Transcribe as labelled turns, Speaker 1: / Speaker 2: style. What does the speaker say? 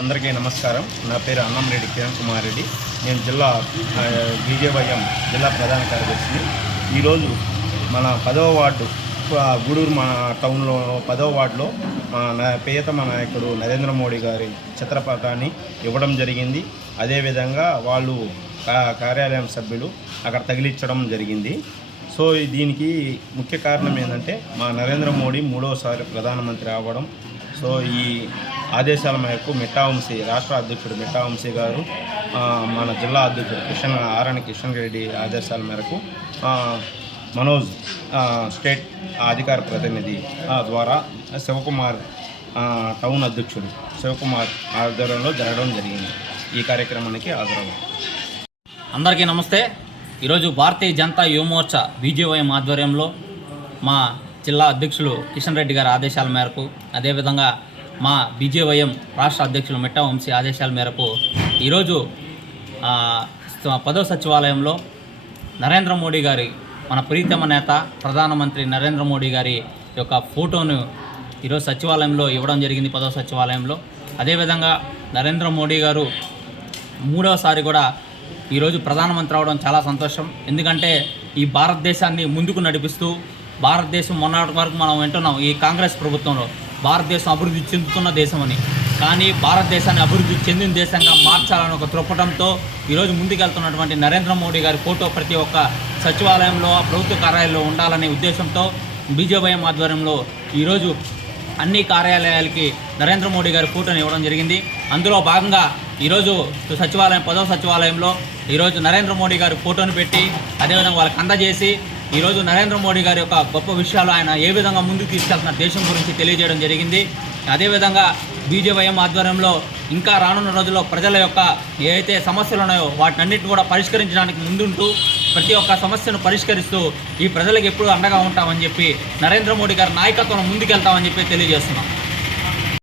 Speaker 1: అందరికీ నమస్కారం. నా పేరు అన్నంరెడ్డి కిరణ్ కుమార్ రెడ్డి. నేను జిల్లా విజయవయం బీజేవైఎం జిల్లా ప్రధాన కార్యదర్శిని. ఈరోజు మన పదవ వార్డు గూడూరు మన టౌన్లో పదవ వార్డులో ఆ, నా ప్రియతమ నాయకుడు నరేంద్ర మోడీ గారి చిత్రపటాన్ని ఇవ్వడం జరిగింది. అదేవిధంగా వాళ్ళు కార్యాలయం సభ్యులు అక్కడ తగిలించడం జరిగింది. సో దీనికి ముఖ్య కారణం ఏంటంటే మా నరేంద్ర మోడీ మూడోసారి ప్రధానమంత్రి అవ్వడం సో ఈ ఆదేశాల మేరకు మిట్టావంశీ రాష్ట్ర అధ్యక్షుడు మిఠావంశీ గారు మన జిల్లా అధ్యక్షుడు కిషన్ ఆరణి కిషన్ రెడ్డి ఆదేశాల మేరకు మనోజ్ స్టేట్ అధికార ప్రతినిధి ద్వారా శివకుమార్ టౌన్ అధ్యక్షుడు శివకుమార్ ఆధ్వర్యంలో జరగడం జరిగింది. ఈ కార్యక్రమానికి ఆధారం
Speaker 2: అందరికీ నమస్తే. ఈరోజు భారతీయ జనతా యువమోర్చా బీజేవైఎం ఆధ్వర్యంలో మా జిల్లా అధ్యక్షులు కిషన్ రెడ్డి గారి ఆదేశాల మేరకు అదేవిధంగా మా బీజేవైఎం రాష్ట్ర అధ్యక్షులు మిట్టా వంశీ ఆదేశాల మేరకు ఈరోజు పదవ పదో సచివాలయంలో నరేంద్ర మోడీ గారి మన ప్రీతమ నేత ప్రధానమంత్రి నరేంద్ర మోడీ గారి యొక్క ఫోటోను ఈరోజు సచివాలయంలో ఇవ్వడం జరిగింది పదో సచివాలయంలో. అదేవిధంగా నరేంద్ర మోడీ గారు మూడవసారి కూడా ఈరోజు ప్రధానమంత్రి అవడం చాలా సంతోషం. ఎందుకంటే ఈ భారతదేశాన్ని ముందుకు నడిపిస్తూ భారతదేశం మొన్నటి వరకు మనం వింటున్నాం ఈ కాంగ్రెస్ ప్రభుత్వంలో భారతదేశం అభివృద్ధి చెందుతున్న దేశం అని కానీ భారతదేశాన్ని అభివృద్ధి చెందిన దేశంగా మార్చాలని ఒక త్రొప్పటంతో ఈరోజు ముందుకెళ్తున్నటువంటి నరేంద్ర మోడీ గారి ఫోటో ప్రతి ఒక్క సచివాలయంలో ప్రభుత్వ కార్యాలయంలో ఉండాలనే ఉద్దేశంతో బీజేపీఎం ఆధ్వర్యంలో ఈరోజు అన్ని కార్యాలయాలకి నరేంద్ర మోడీ గారి ఫోటోని ఇవ్వడం జరిగింది. అందులో భాగంగా ఈరోజు సచివాలయం పదవ సచివాలయంలో ఈరోజు నరేంద్ర మోడీ గారి ఫోటోని పెట్టి అదేవిధంగా వాళ్ళకి అందజేసి ఈరోజు నరేంద్ర మోడీ గారి యొక్క గొప్ప విషయాలు ఆయన ఏ విధంగా ముందుకు తీసుకెళ్తున్న దేశం గురించి తెలియజేయడం జరిగింది. అదేవిధంగా బీజేవైఎం ఆధ్వర్యంలో ఇంకా రానున్న రోజుల్లో ప్రజల యొక్క ఏవైతే సమస్యలు ఉన్నాయో వాటినన్నింటిని కూడా పరిష్కరించడానికి ముందుంటూ ప్రతి ఒక్క సమస్యను పరిష్కరిస్తూ ఈ ప్రజలకు ఎప్పుడు అండగా ఉంటామని చెప్పి నరేంద్ర మోడీ గారి నాయకత్వం ముందుకెళ్తామని చెప్పి తెలియజేస్తున్నాం.